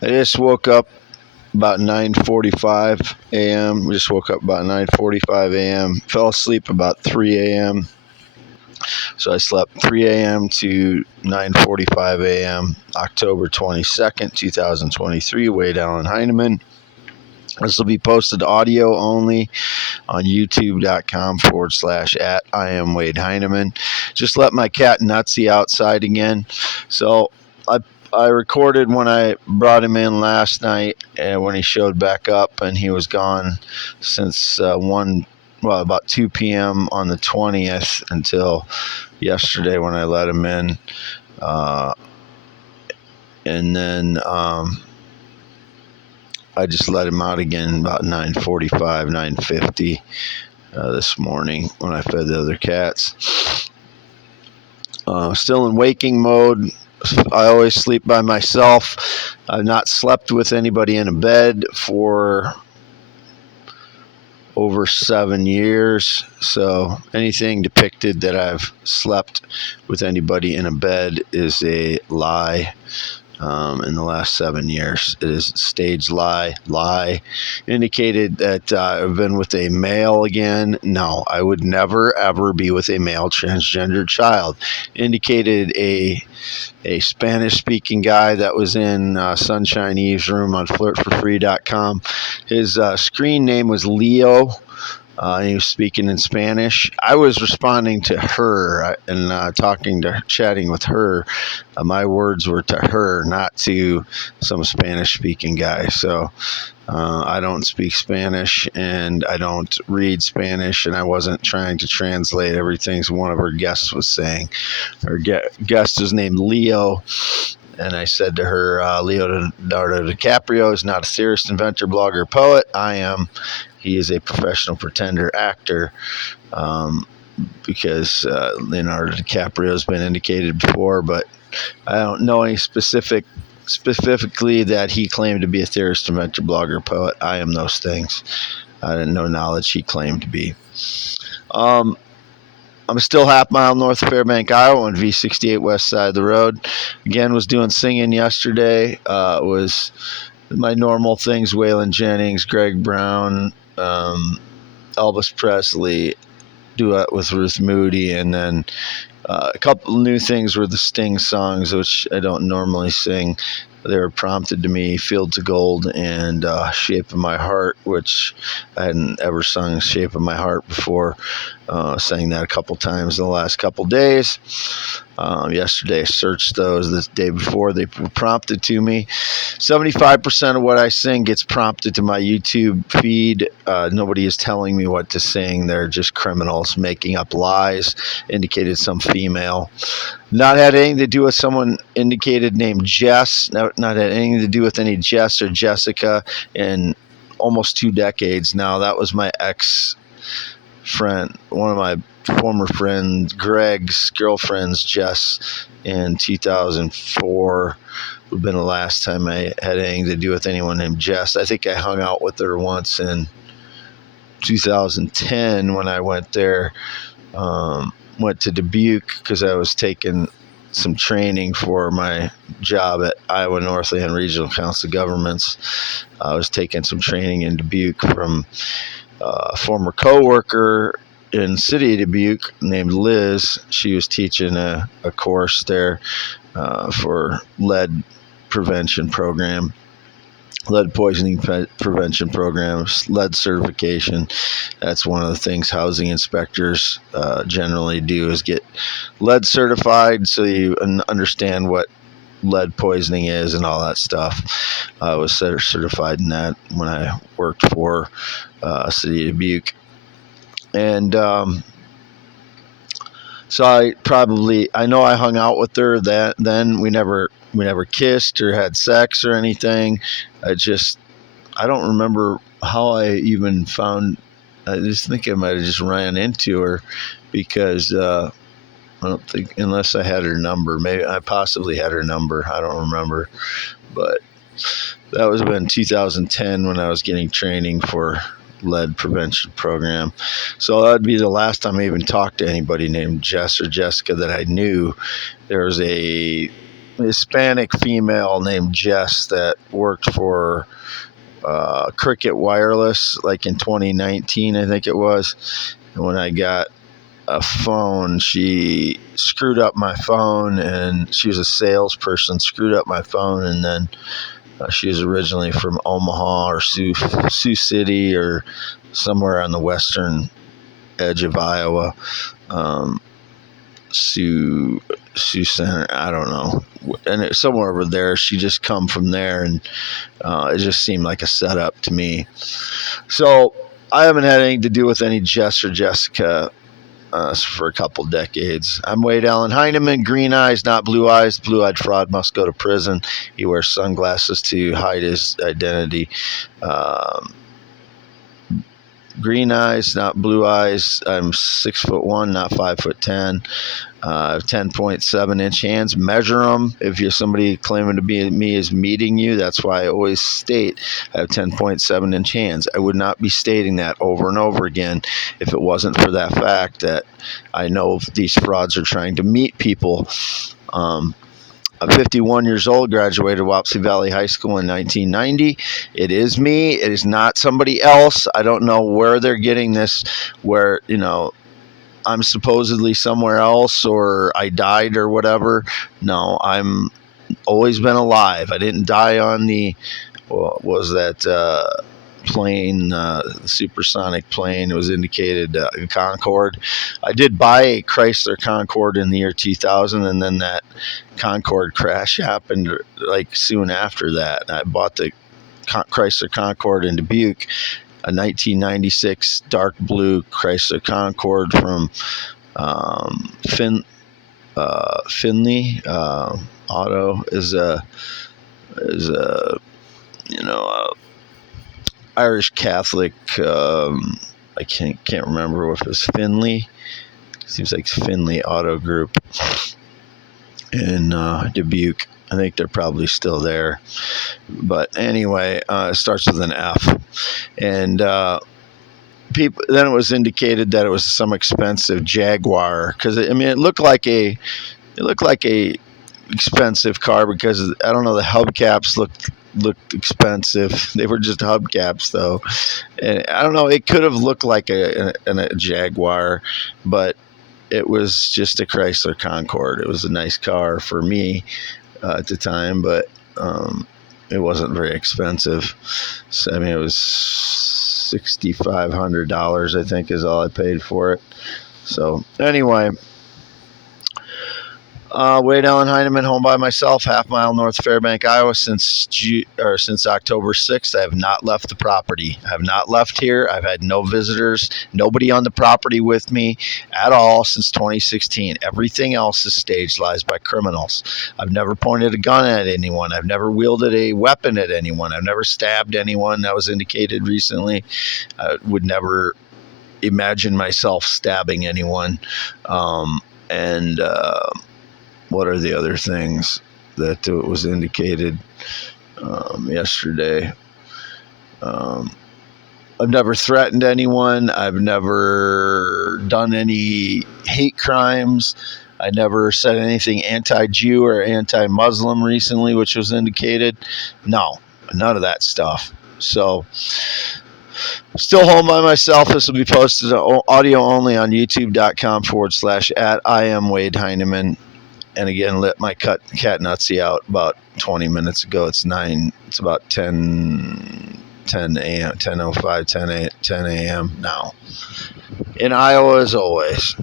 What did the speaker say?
I just woke up about 9:45 a.m. Just woke up about 9:45 a.m. Fell asleep about 3 a.m. So I slept 3 a.m. to 9:45 a.m. October 22nd, 2023. Wade Allen Heineman. This will be posted audio only on youtube.com/at I am Wade Heineman. Just let my cat Nutsy outside again. So I recorded when I brought him in last night, and when he showed back up, and he was gone since about 2 p.m. on the 20th until yesterday when I let him in. And then I just let him out again about 9:45, 9:50 this morning when I fed the other cats. Still in waking mode. I always sleep by myself. I've not slept with anybody in a bed for over 7 years. So anything depicted that I've slept with anybody in a bed is a lie. In the last 7 years, it is a staged lie. Indicated that I've been with a male again. No, I would never ever be with a male transgender child. Indicated a Spanish speaking guy that was in Sunshine Eve's room on flirtforfree.com. His screen name was Leo. He was speaking in Spanish. I was responding to her and chatting with her. My words were to her, not to some Spanish-speaking guy. So I don't speak Spanish, and I don't read Spanish, and I wasn't trying to translate everything one of her guests was saying. Her guest is named Leo. And I said to her, Leonardo DiCaprio is not a theorist, inventor, blogger, poet. I am. He is a professional pretender actor, because Leonardo DiCaprio has been indicated before, but I don't know any specifically that he claimed to be a theorist, inventor, blogger, poet. I am those things. I didn't know knowledge he claimed to be. I'm still half mile north of Fairbank, Iowa, on V68 west side of the road. Again, was doing singing yesterday. Was my normal things: Waylon Jennings, Greg Brown, Elvis Presley, duet with Ruth Moody, and then a couple new things were the Sting songs, which I don't normally sing. They were prompted to me: Fields of Gold and Shape of My Heart, which I hadn't ever sung Shape of My Heart before. Sang that a couple times in the last couple days. Yesterday I searched those. The day before they were prompted to me. 75% of what I sing gets prompted to my YouTube feed. Nobody is telling me what to sing. They're just criminals making up lies. Indicated some female. Not had anything to do with someone indicated named Jess. Not had anything to do with any Jess or Jessica in almost 2 decades now. That was my ex-friend, one of my former friend Greg's girlfriend's, Jess, in 2004. Would have been the last time I had anything to do with anyone named Jess. I think I hung out with her once in 2010 when I went there. Went to Dubuque because I was taking some training for my job at Iowa Northland Regional Council of Governments. I was taking some training in Dubuque from a former coworker in the city of Dubuque named Liz. She was teaching a course there for lead prevention program, lead poisoning prevention programs, lead certification. That's one of the things housing inspectors generally do, is get lead certified so you understand what lead poisoning is and all that stuff. I was certified in that when I worked for City of Dubuque. And so I know I hung out with her then. We never kissed or had sex or anything. I don't remember how I even found. I just think I might have just ran into her because I don't think, unless I had her number. Maybe I possibly had her number. I don't remember. But that was in 2010 when I was getting training for lead prevention program. So that'd be the last time I even talked to anybody named Jess or Jessica that I knew. There was a Hispanic female named Jess that worked for Cricket Wireless, like in 2019, I think it was. And when I got a phone, she screwed up my phone, and she was a salesperson, screwed up my phone, and then she was originally from Omaha or Sioux City or somewhere on the western edge of Iowa. Sioux Center, I don't know, and somewhere over there. She just come from there, and it just seemed like a setup to me. So I haven't had anything to do with any Jess or Jessica for a couple decades. I'm Wade Allen Heineman. Green eyes, not blue eyes. Blue-eyed fraud must go to prison. He wears sunglasses to hide his identity. Green eyes, not blue eyes. I'm 6'1", not 5'10". 10.7-inch hands. Measure them. If you're somebody claiming to be me is meeting you, that's why I always state I have 10.7-inch hands. I would not be stating that over and over again if it wasn't for that fact that I know these frauds are trying to meet people. I'm 51 years old, graduated Wapsie Valley High School in 1990. It is me. It is not somebody else. I don't know where they're getting this, where, I'm supposedly somewhere else or I died or whatever. No, I'm always been alive. I didn't die on the, what was that plane, the supersonic plane. It was indicated Concorde. I did buy a Chrysler Concorde in the year 2000, and then that Concorde crash happened like soon after that. I bought the Chrysler Concorde in Dubuque, a 1996 dark blue Chrysler Concorde from Finley Auto is a Irish Catholic. I can't remember if it's Finley. Seems like Finley Auto Group in Dubuque. I think they're probably still there. But anyway, it starts with an F. And people, then it was indicated that it was some expensive Jaguar, because it looked like a expensive car, because I don't know, the hubcaps looked expensive. They were just hubcaps though, and I don't know, it could have looked like a Jaguar, but it was just a Chrysler Concorde. It was a nice car for me at the time, but it wasn't very expensive. So it was $6,500, I think, is all I paid for it. So anyway, Wade Allen Heineman, home by myself, half-mile north of Fairbank, Iowa, since October 6th. I have not left the property. I have not left here. I've had no visitors, nobody on the property with me at all since 2016. Everything else is staged lies by criminals. I've never pointed a gun at anyone. I've never wielded a weapon at anyone. I've never stabbed anyone. That was indicated recently. I would never imagine myself stabbing anyone. What are the other things that was indicated yesterday? I've never threatened anyone. I've never done any hate crimes. I never said anything anti-Jew or anti-Muslim recently, which was indicated. No, none of that stuff. So, still home by myself. This will be posted audio only on youtube.com/@IamWadeHeineman. And again, let my cat Nutsy out about 20 minutes ago. It's about 10 a.m., 10:05, 10 a.m. now. In Iowa, as always.